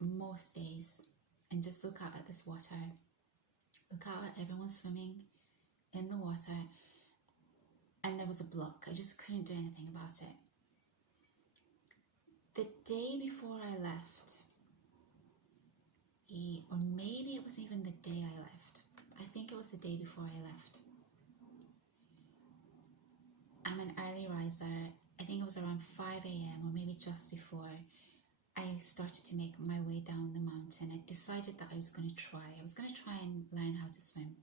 most days and just look out at this water, look out at everyone swimming in the water, and there was a block. I just couldn't do anything about it. The day before I left, or maybe it was even the day I left, I think it was the day before I left. I'm an early riser. I think it was around 5 a.m. or maybe just before I started to make my way down the mountain. I decided that I was going to try. I was going to try and learn how to swim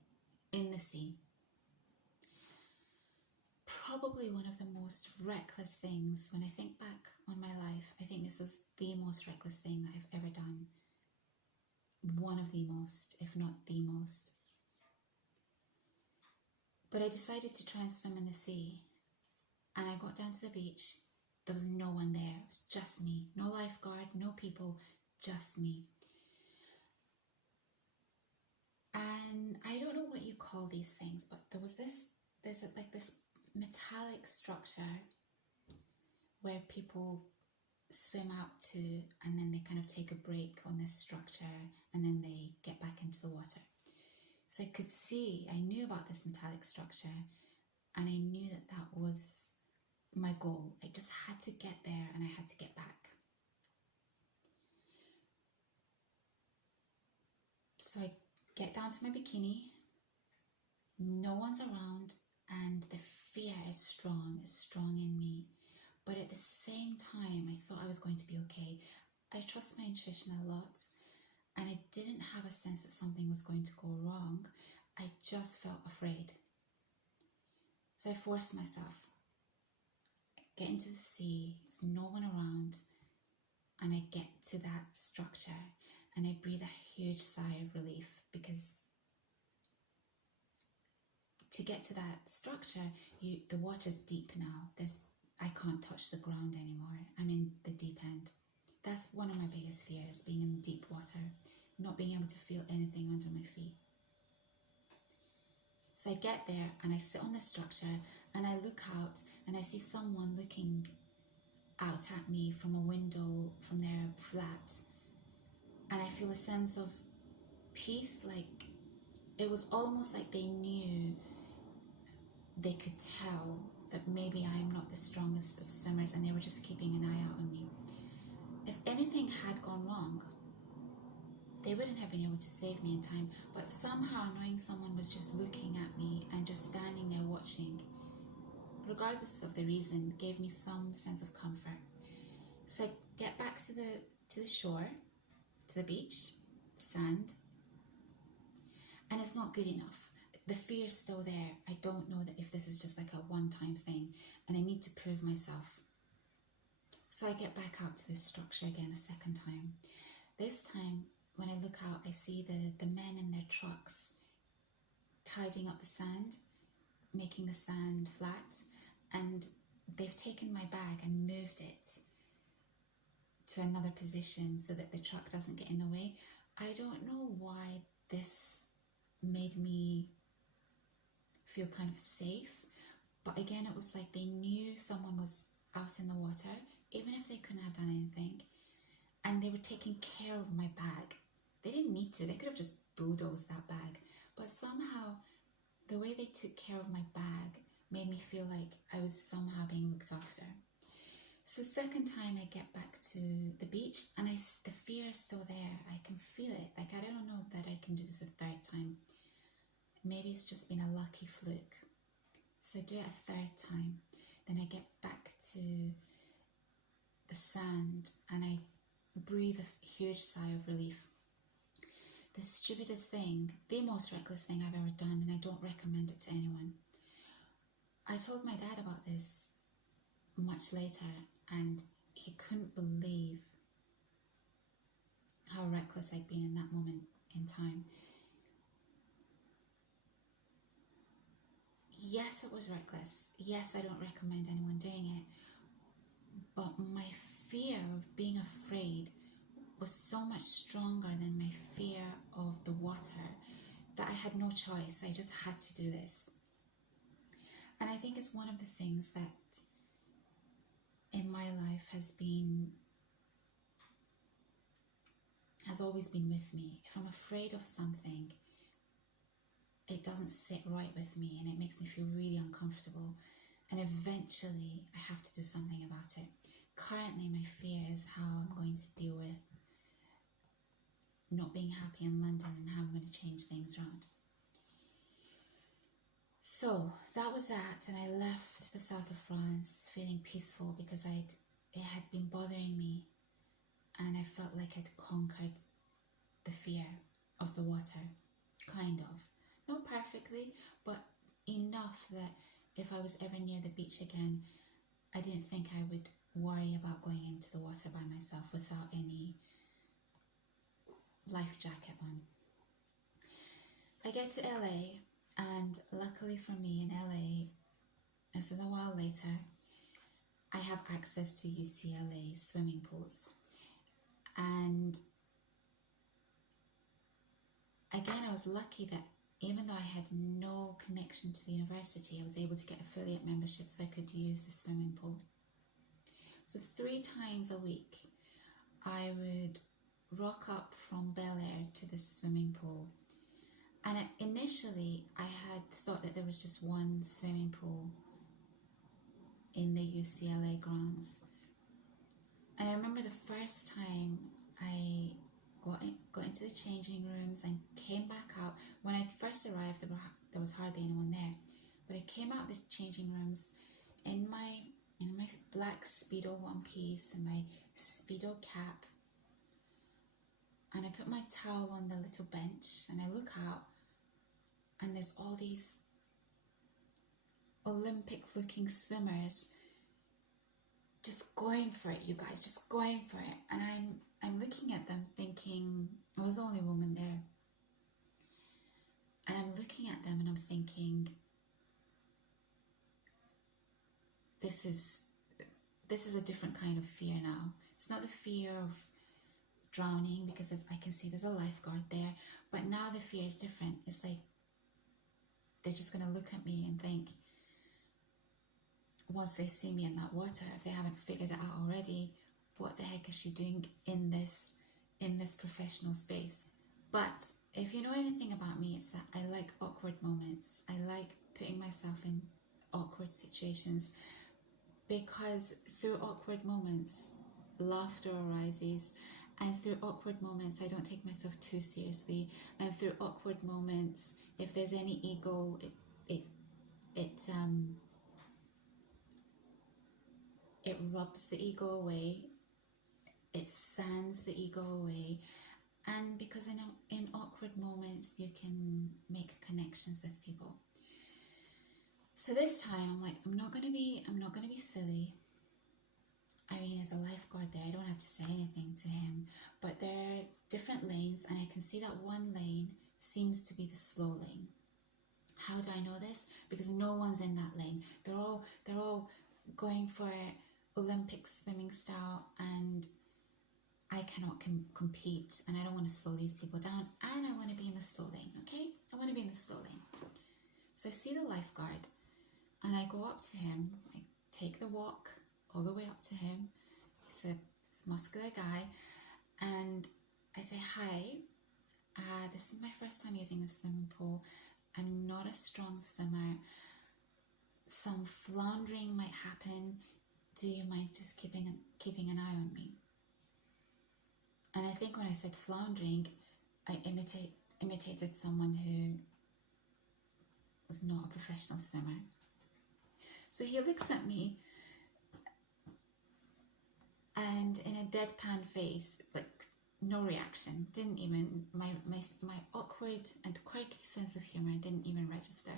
in the sea. Probably one of the most reckless things. When I think back on my life, I think this was the most reckless thing that I've ever done. One of the most, if not the most. But I decided to try and swim in the sea. And I got down to the beach. There was no one there. It was just me. No lifeguard, no people, just me. And I don't know what you call these things, but there's this metallic structure where people swim out to, and then they kind of take a break on this structure, and then they get back into the water. So I knew about this metallic structure, and I knew that that was my goal. I just had to get there and I had to get back. So I get down to my bikini, no one's around, and the fear is strong in me. But at the same time, I thought I was going to be okay. I trust my intuition a lot, and I didn't have a sense that something was going to go wrong. I just felt afraid. So I forced myself. I get into the sea, there's no one around, and I get to that structure, and I breathe a huge sigh of relief, because to get to that structure, the water's deep now. I can't touch the ground anymore. I'm in the deep end. That's one of my biggest fears, being in deep water, not being able to feel anything under my feet. So I get there and I sit on the structure and I look out and I see someone looking out at me from a window from their flat, and I feel a sense of peace. Like, it was almost like they knew, they could tell that maybe I'm not the strongest of swimmers, and they were just keeping an eye out on me. If anything had gone wrong, they wouldn't have been able to save me in time, but somehow knowing someone was just looking at me and just standing there watching, regardless of the reason, gave me some sense of comfort. So I get back to the shore, to the beach, the sand, and it's not good enough. The fear's still there. I don't know that if this is just like a one-time thing, and I need to prove myself. So I get back out to this structure again a second time. This time, when I look out, I see the men in their trucks tidying up the sand, making the sand flat, and they've taken my bag and moved it to another position so that the truck doesn't get in the way. I don't know why this made me feel kind of safe, but again, it was like they knew someone was out in the water, even if they couldn't have done anything, and they were taking care of my bag. They didn't need to. They could have just bulldozed that bag, but somehow the way they took care of my bag made me feel like I was somehow being looked after. So second time I get back to the beach, and the fear is still there. I can feel it. Like, I don't know that I can do this a third time. Maybe it's just been a lucky fluke. So I do it a third time. Then I get back to the sand and I breathe a huge sigh of relief. The stupidest thing, the most reckless thing I've ever done, and I don't recommend it to anyone. I told my dad about this much later, and he couldn't believe how reckless I'd been in that moment in time. Yes, it was reckless. Yes, I don't recommend anyone doing it. But my fear of being afraid was so much stronger than my fear of the water that I had no choice. I just had to do this. And I think it's one of the things that in my life has been has always been with me. If I'm afraid of something, it doesn't sit right with me and it makes me feel really uncomfortable. And eventually I have to do something about it. Currently, my fear is how I'm going to deal with not being happy in London and how I'm going to change things around. So that was that, and I left the south of France feeling peaceful because it had been bothering me, and I felt like I'd conquered the fear of the water, kind of. Not perfectly, but enough that if I was ever near the beach again, I didn't think I would worry about going into the water by myself without any life jacket on. I get to LA, and luckily for me in LA, as in a while later, I have access to UCLA swimming pools. And again, I was lucky that even though I had no connection to the university, I was able to get affiliate membership so I could use the swimming pool. So 3 times a week, I would rock up from Bel Air to the swimming pool. And initially, I had thought that there was just one swimming pool in the UCLA grounds. And I remember the first time I got into the changing rooms and came back out. When I first arrived, there was hardly anyone there. But I came out of the changing rooms in my black Speedo one piece and my Speedo cap. And I put my towel on the little bench and I look out, and there's all these Olympic looking swimmers just going for it, you guys, just going for it. And I'm looking at them thinking, I was the only woman there. And I'm looking at them and I'm thinking, this is a different kind of fear now. It's not the fear of drowning, because I can see there's a lifeguard there, but now the fear is different. It's like they're just going to look at me and think, once they see me in that water, if they haven't figured it out already, what the heck is she doing in this professional space? But if you know anything about me, it's that I like awkward moments. I like putting myself in awkward situations, because through awkward moments, laughter arises, and through awkward moments, I don't take myself too seriously, and through awkward moments, if there's any ego, it rubs the ego away, it sands the ego away, and because in awkward moments, you can make connections with people. So this time, I'm like, I'm not gonna be silly. I mean, as a lifeguard there, I don't have to say anything to him, but there are different lanes, and I can see that one lane seems to be the slow lane. How do I know this? Because no one's in that lane. They're all going for Olympic swimming style, and I cannot compete, and I don't want to slow these people down, and I want to be in the slow lane, okay? I want to be in the slow lane. So I see the lifeguard, and I go up to him. I take the walk all the way up to him. He's a muscular guy, and I say, hi, this is my first time using the swimming pool. I'm not a strong swimmer. Some floundering might happen. Do you mind just keeping an eye on me? And I think when I said floundering, I imitated someone who was not a professional swimmer. So he looks at me, and in a deadpan face, like no reaction, didn't even, my awkward and quirky sense of humor didn't even register.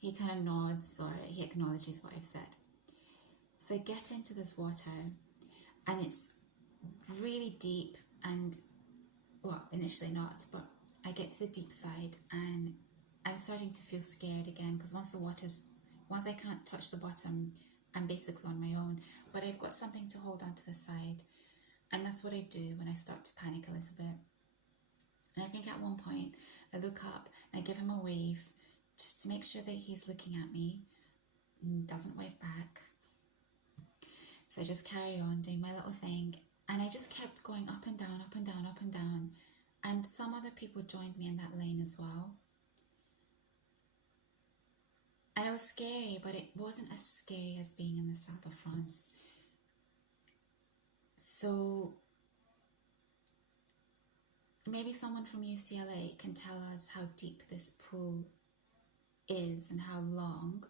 He kind of nods, or he acknowledges what I've said. So I get into this water, and it's really deep, and, well, initially not, but I get to the deep side, and I'm starting to feel scared again, because once I can't touch the bottom, I'm basically on my own, but I've got something to hold on to the side, and that's what I do when I start to panic a little bit. And I think at one point, I look up, and I give him a wave, just to make sure that he's looking at me, and doesn't wave back. So I just carry on doing my little thing, And I just kept going up and down, up and down, up and down. And some other people joined me in that lane as well. And it was scary, but it wasn't as scary as being in the south of France. So maybe someone from UCLA can tell us how deep this pool is and how long.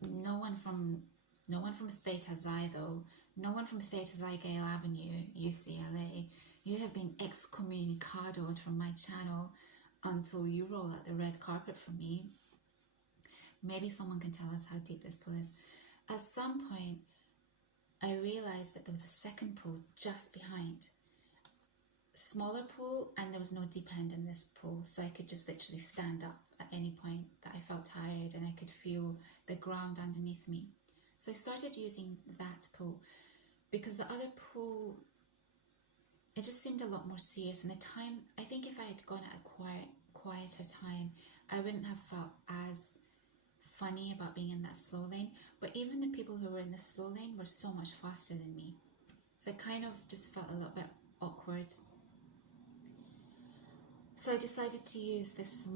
No one from Theta Xi though. No one from Theta Xi Gale Avenue, UCLA. You have been excommunicadoed from my channel until you roll out the red carpet for me. Maybe someone can tell us how deep this pool is. At some point, I realized that there was a second pool just behind. Smaller pool, and there was no deep end in this pool, so I could just literally stand up at any point that I felt tired, and I could feel the ground underneath me. So I started using that pool because the other pool, it just seemed a lot more serious. And the time, I think if I had gone at a quieter time, I wouldn't have felt as funny about being in that slow lane. But even the people who were in the slow lane were so much faster than me, so I kind of just felt a little bit awkward. So I decided to use this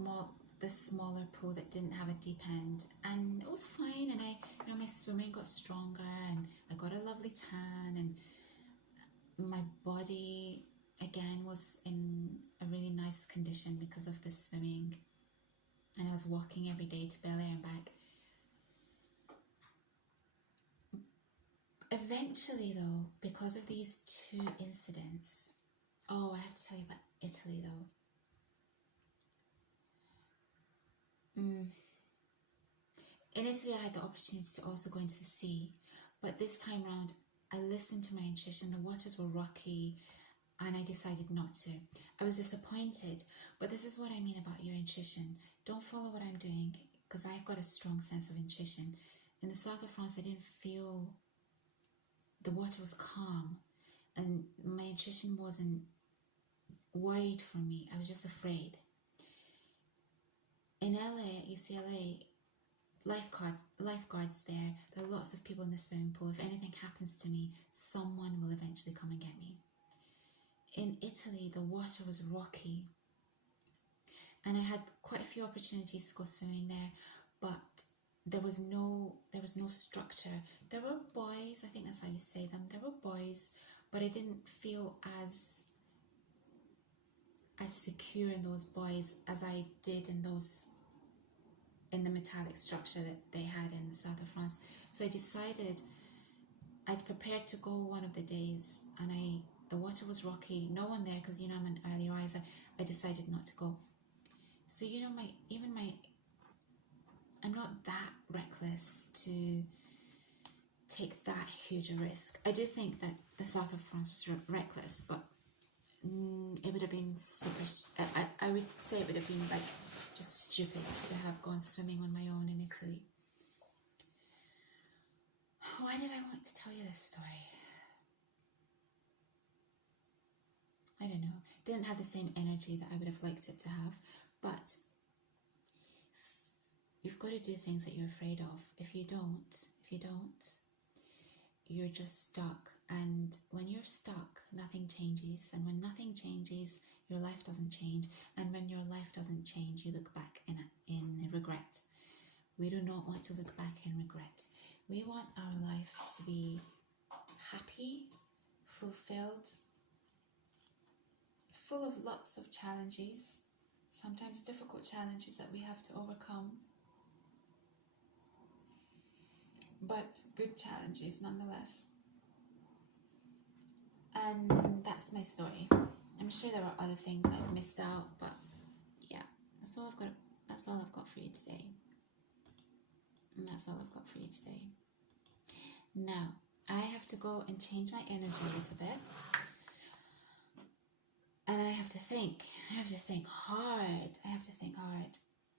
smaller pool that didn't have a deep end, and it was fine. And my swimming got stronger, and I got a lovely tan, and my body again was in a really nice condition because of the swimming, and I was walking every day to Bel Air and back. Eventually though, because of these two incidents, I have to tell you about Italy though. In Italy, I had the opportunity to also go into the sea, but this time round, I listened to my intuition. The waters were rocky, and I decided not to. I was disappointed, but this is what I mean about your intuition. Don't follow what I'm doing, because I've got a strong sense of intuition. In the south of France, I didn't feel, the water was calm, and my intuition wasn't worried for me. I was just afraid. In LA, at UCLA, lifeguards there are lots of people in the swimming pool. If anything happens to me, someone will eventually come and get me. In Italy, the water was rocky, and I had quite a few opportunities to go swimming there, but there was no structure. There were buoys, I think that's how you say them. There were buoys, but I didn't feel as secure in those buoys as I did in the metallic structure that they had in the south of France. So I decided, I'd prepared to go one of the days, and the water was rocky, no one there, because I'm an early riser. I decided not to go. So I'm not that reckless to take that huge a risk. I do think that the south of France was reckless, but it would have been super, I would say it would have been like just stupid to have gone swimming on my own in Italy. Why did I want to tell you this story? I don't know. Didn't have the same energy that I would have liked it to have, but you've got to do things that you're afraid of. If you don't, you're just stuck. And when you're stuck, nothing changes. And when nothing changes, your life doesn't change. And when your life doesn't change, you look back in regret. We do not want to look back in regret. We want our life to be happy, fulfilled, full of lots of challenges, sometimes difficult challenges that we have to overcome, but good challenges nonetheless. And that's my story. I'm sure there are other things I've missed out, but yeah, that's all I've got for you today. And that's all I've got for you today. Now, I have to go and change my energy a little bit. And I have to think hard.